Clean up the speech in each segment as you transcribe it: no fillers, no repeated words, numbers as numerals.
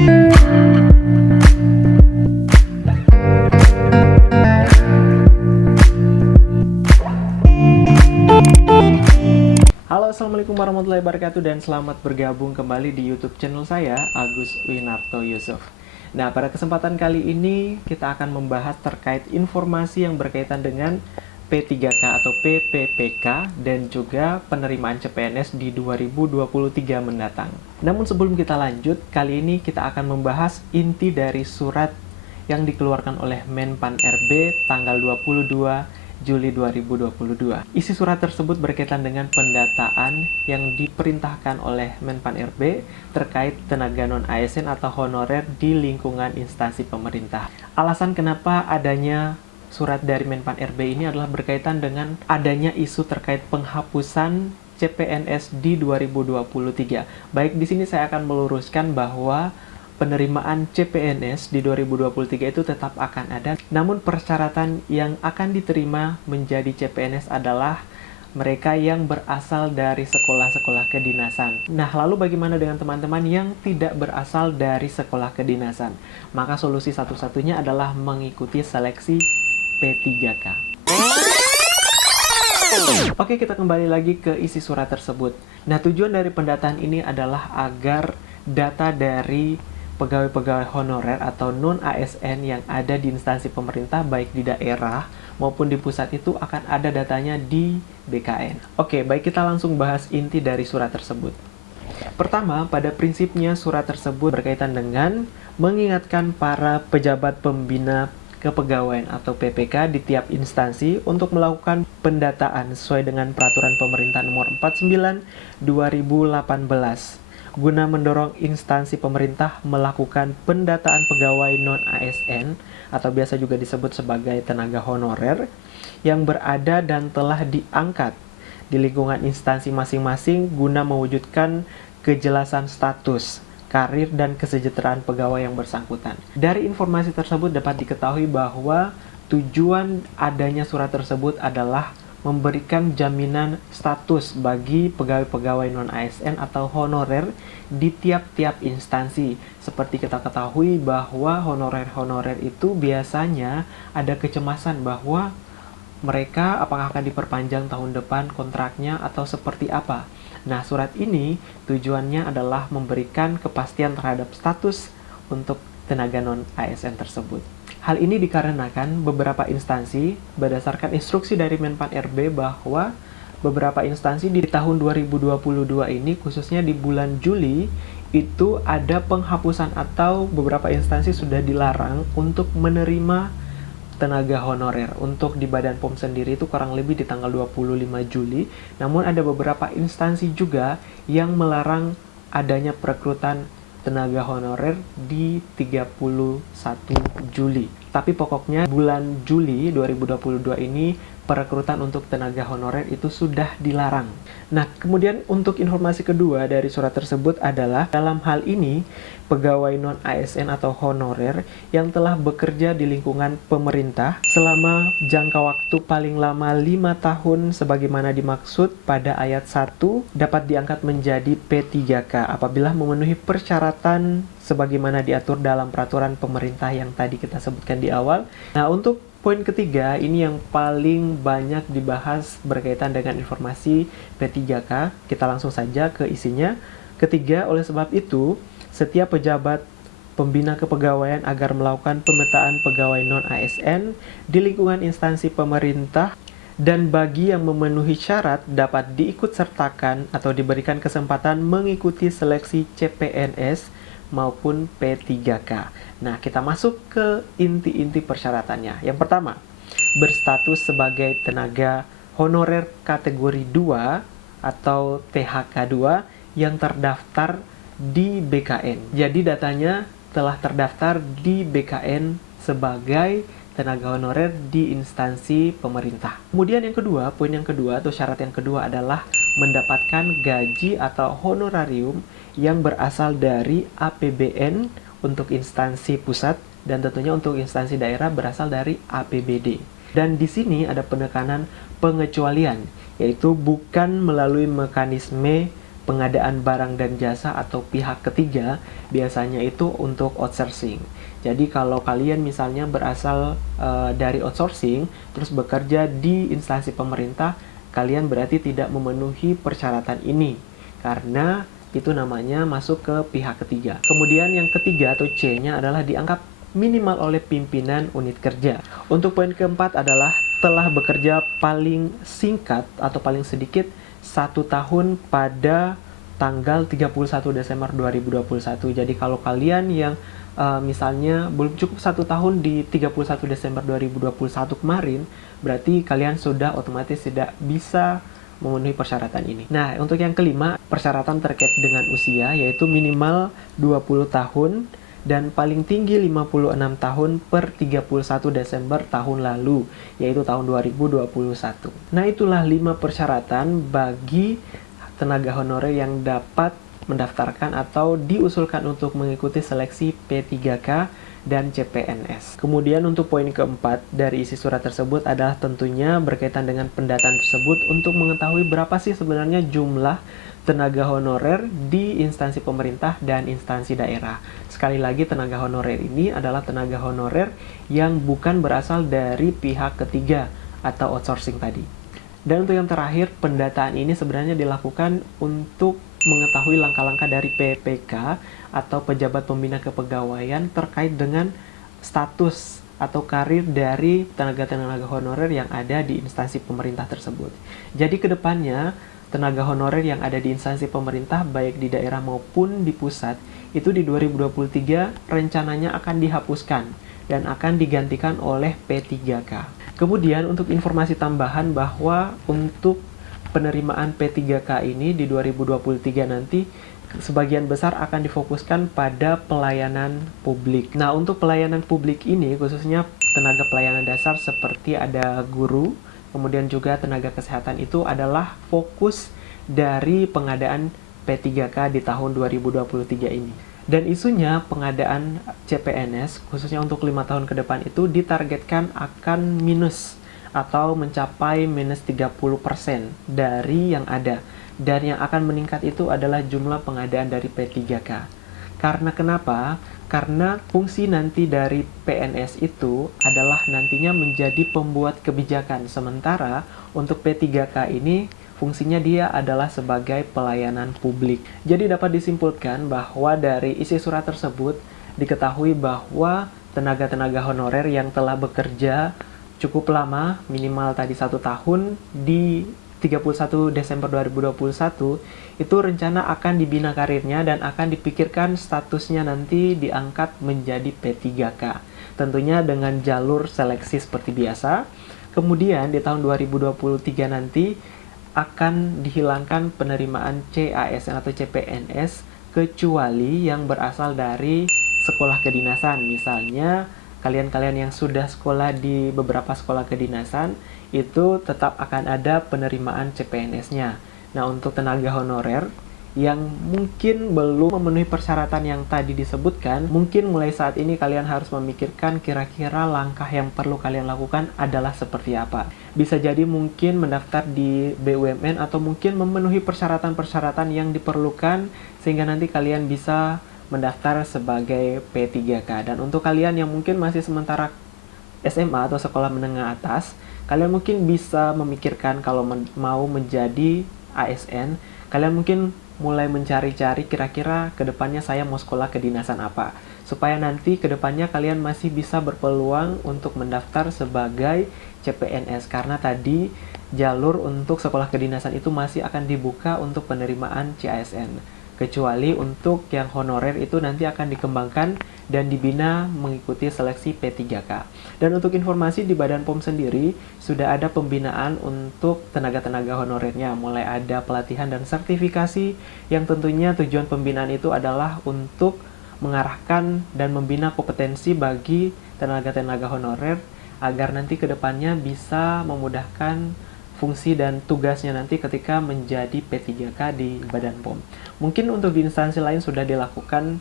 Halo, assalamualaikum warahmatullahi wabarakatuh, dan selamat bergabung kembali di YouTube channel saya, Agus Winarto Yusuf. Nah, pada kesempatan kali ini kita akan membahas terkait informasi yang berkaitan dengan P3K atau PPPK dan juga penerimaan CPNS di 2023 mendatang. Namun sebelum kita lanjut, kali ini kita akan membahas inti dari surat yang dikeluarkan oleh Menpan RB tanggal 22 Juli 2022. Isi surat tersebut berkaitan dengan pendataan yang diperintahkan oleh Menpan RB terkait tenaga non-ASN atau honorer di lingkungan instansi pemerintah. Alasan kenapa adanya surat dari Menpan RB ini adalah berkaitan dengan adanya isu terkait penghapusan CPNS di 2023. Baik, di sini saya akan meluruskan bahwa penerimaan CPNS di 2023 itu tetap akan ada, namun persyaratan yang akan diterima menjadi CPNS adalah mereka yang berasal dari sekolah-sekolah kedinasan. Nah, lalu bagaimana dengan teman-teman yang tidak berasal dari sekolah kedinasan? Maka solusi satu-satunya adalah mengikuti seleksi P3K. Oke, kita kembali lagi ke isi surat tersebut. Nah, tujuan dari pendataan ini adalah agar data dari pegawai-pegawai honorer atau non-ASN yang ada di instansi pemerintah baik di daerah maupun di pusat itu akan ada datanya di BKN. Oke, baik, kita langsung bahas inti dari surat tersebut. Pertama, pada prinsipnya surat tersebut berkaitan dengan mengingatkan para pejabat pembina kepegawaian atau PPK di tiap instansi untuk melakukan pendataan sesuai dengan Peraturan Pemerintah Nomor 49 2018 guna mendorong instansi pemerintah melakukan pendataan pegawai non-ASN atau biasa juga disebut sebagai tenaga honorer yang berada dan telah diangkat di lingkungan instansi masing-masing guna mewujudkan kejelasan status, karir, dan kesejahteraan pegawai yang bersangkutan. Dari informasi tersebut dapat diketahui bahwa tujuan adanya surat tersebut adalah memberikan jaminan status bagi pegawai-pegawai non-ASN atau honorer di tiap-tiap instansi. Seperti kita ketahui bahwa honorer-honorer itu biasanya ada kecemasan bahwa mereka apakah akan diperpanjang tahun depan kontraknya atau seperti apa. Nah, surat ini tujuannya adalah memberikan kepastian terhadap status untuk tenaga non-ASN tersebut. Hal ini dikarenakan beberapa instansi berdasarkan instruksi dari Menpan RB bahwa beberapa instansi di tahun 2022 ini, khususnya di bulan Juli, itu ada penghapusan atau beberapa instansi sudah dilarang untuk menerima tenaga honorer. Untuk di Badan POM sendiri itu kurang lebih di tanggal 25 Juli, namun ada beberapa instansi juga yang melarang adanya perekrutan tenaga honorer di 31 Juli. Tapi pokoknya bulan Juli 2022 ini perekrutan untuk tenaga honorer itu sudah dilarang. Nah, kemudian untuk informasi kedua dari surat tersebut adalah dalam hal ini pegawai non-ASN atau honorer yang telah bekerja di lingkungan pemerintah selama jangka waktu paling lama 5 tahun sebagaimana dimaksud pada ayat 1 dapat diangkat menjadi P3K apabila memenuhi persyaratan sebagaimana diatur dalam peraturan pemerintah yang tadi kita sebutkan di awal. Nah, untuk poin ketiga, ini yang paling banyak dibahas berkaitan dengan informasi P3K. Kita langsung saja ke isinya. Ketiga, oleh sebab itu, setiap pejabat pembina kepegawaian agar melakukan pemetaan pegawai non-ASN di lingkungan instansi pemerintah dan bagi yang memenuhi syarat dapat diikutsertakan atau diberikan kesempatan mengikuti seleksi CPNS maupun P3K. Nah, kita masuk ke inti-inti persyaratannya. Yang pertama, berstatus sebagai tenaga honorer kategori 2 atau THK 2 yang terdaftar di BKN. Jadi datanya telah terdaftar di BKN sebagai tenaga honorer di instansi pemerintah. Kemudian yang kedua, poin yang kedua atau syarat yang kedua adalah mendapatkan gaji atau honorarium yang berasal dari APBN untuk instansi pusat dan tentunya untuk instansi daerah berasal dari APBD. Dan di sini ada penekanan pengecualian, yaitu bukan melalui mekanisme pengadaan barang dan jasa atau pihak ketiga, biasanya itu untuk outsourcing. Jadi kalau kalian misalnya berasal dari outsourcing, terus bekerja di instansi pemerintah, kalian berarti tidak memenuhi persyaratan ini, karena itu namanya masuk ke pihak ketiga. Kemudian yang ketiga atau C-nya adalah dianggap minimal oleh pimpinan unit kerja. Untuk poin keempat adalah telah bekerja paling singkat atau paling sedikit 1 tahun pada tanggal 31 Desember 2021. Jadi kalau kalian yang misalnya belum cukup 1 tahun di 31 Desember 2021 kemarin, berarti kalian sudah otomatis tidak bisa memenuhi persyaratan ini. Nah, untuk yang kelima, persyaratan terkait dengan usia, yaitu minimal 20 tahun dan paling tinggi 56 tahun per 31 Desember tahun lalu, yaitu tahun 2021. Nah, itulah 5 persyaratan bagi tenaga honorer yang dapat mendaftarkan atau diusulkan untuk mengikuti seleksi P3K dan CPNS. Kemudian untuk poin keempat dari isi surat tersebut adalah tentunya berkaitan dengan pendataan tersebut untuk mengetahui berapa sih sebenarnya jumlah tenaga honorer di instansi pemerintah dan instansi daerah. Sekali lagi, tenaga honorer ini adalah tenaga honorer yang bukan berasal dari pihak ketiga atau outsourcing tadi. Dan untuk yang terakhir, pendataan ini sebenarnya dilakukan untuk mengetahui langkah-langkah dari PPK atau pejabat pembina kepegawaian terkait dengan status atau karir dari tenaga-tenaga honorer yang ada di instansi pemerintah tersebut. Jadi kedepannya, tenaga honorer yang ada di instansi pemerintah baik di daerah maupun di pusat itu di 2023 rencananya akan dihapuskan dan akan digantikan oleh P3K. Kemudian untuk informasi tambahan bahwa untuk penerimaan P3K ini di 2023 nanti sebagian besar akan difokuskan pada pelayanan publik. Nah, untuk pelayanan publik ini khususnya tenaga pelayanan dasar seperti ada guru, kemudian juga tenaga kesehatan itu adalah fokus dari pengadaan P3K di tahun 2023 ini. Dan isunya pengadaan CPNS khususnya untuk 5 tahun ke depan itu ditargetkan akan minus atau mencapai minus 30% dari yang ada. Dan yang akan meningkat itu adalah jumlah pengadaan dari P3K. Karena kenapa? Karena fungsi nanti dari PNS itu adalah nantinya menjadi pembuat kebijakan. Sementara untuk P3K ini fungsinya dia adalah sebagai pelayanan publik. Jadi dapat disimpulkan bahwa dari isi surat tersebut diketahui bahwa tenaga-tenaga honorer yang telah bekerja cukup lama, minimal tadi 1 tahun di 31 Desember 2021, itu rencana akan dibina karirnya dan akan dipikirkan statusnya nanti diangkat menjadi P3K. Tentunya dengan jalur seleksi seperti biasa. Kemudian di tahun 2023 nanti akan dihilangkan penerimaan CASN atau CPNS kecuali yang berasal dari sekolah kedinasan. Misalnya kalian-kalian yang sudah sekolah di beberapa sekolah kedinasan itu tetap akan ada penerimaan CPNS-nya. Nah, untuk tenaga honorer yang mungkin belum memenuhi persyaratan yang tadi disebutkan, mungkin mulai saat ini kalian harus memikirkan kira-kira langkah yang perlu kalian lakukan adalah seperti apa. Bisa jadi mungkin mendaftar di BUMN atau mungkin memenuhi persyaratan-persyaratan yang diperlukan sehingga nanti kalian bisa mendaftar sebagai P3K. Dan untuk kalian yang mungkin masih sementara SMA atau sekolah menengah atas, kalian mungkin bisa memikirkan kalau mau menjadi ASN, kalian mungkin mulai mencari-cari kira-kira kedepannya saya mau sekolah kedinasan apa, supaya nanti kedepannya kalian masih bisa berpeluang untuk mendaftar sebagai CPNS, karena tadi jalur untuk sekolah kedinasan itu masih akan dibuka untuk penerimaan CASN. Kecuali untuk yang honorer itu nanti akan dikembangkan dan dibina mengikuti seleksi P3K. Dan untuk informasi di Badan POM sendiri, sudah ada pembinaan untuk tenaga-tenaga honorernya. Mulai ada pelatihan dan sertifikasi yang tentunya tujuan pembinaan itu adalah untuk mengarahkan dan membina kompetensi bagi tenaga-tenaga honorer agar nanti kedepannya bisa memudahkan fungsi dan tugasnya nanti ketika menjadi P3K di Badan POM. Mungkin untuk di instansi lain sudah dilakukan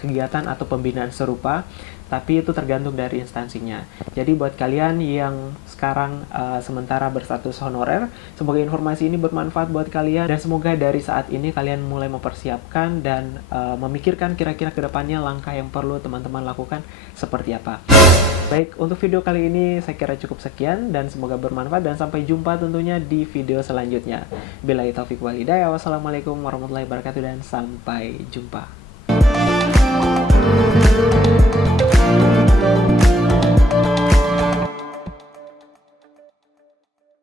kegiatan atau pembinaan serupa, tapi itu tergantung dari instansinya. Jadi buat kalian yang sekarang sementara berstatus honorer, semoga informasi ini bermanfaat buat kalian dan semoga dari saat ini kalian mulai mempersiapkan dan memikirkan kira-kira kedepannya langkah yang perlu teman-teman lakukan seperti apa. Baik, untuk video kali ini saya kira cukup sekian dan semoga bermanfaat dan sampai jumpa tentunya di video selanjutnya. Billahi taufiq wal hidayah. Wassalamualaikum warahmatullahi wabarakatuh dan sampai jumpa.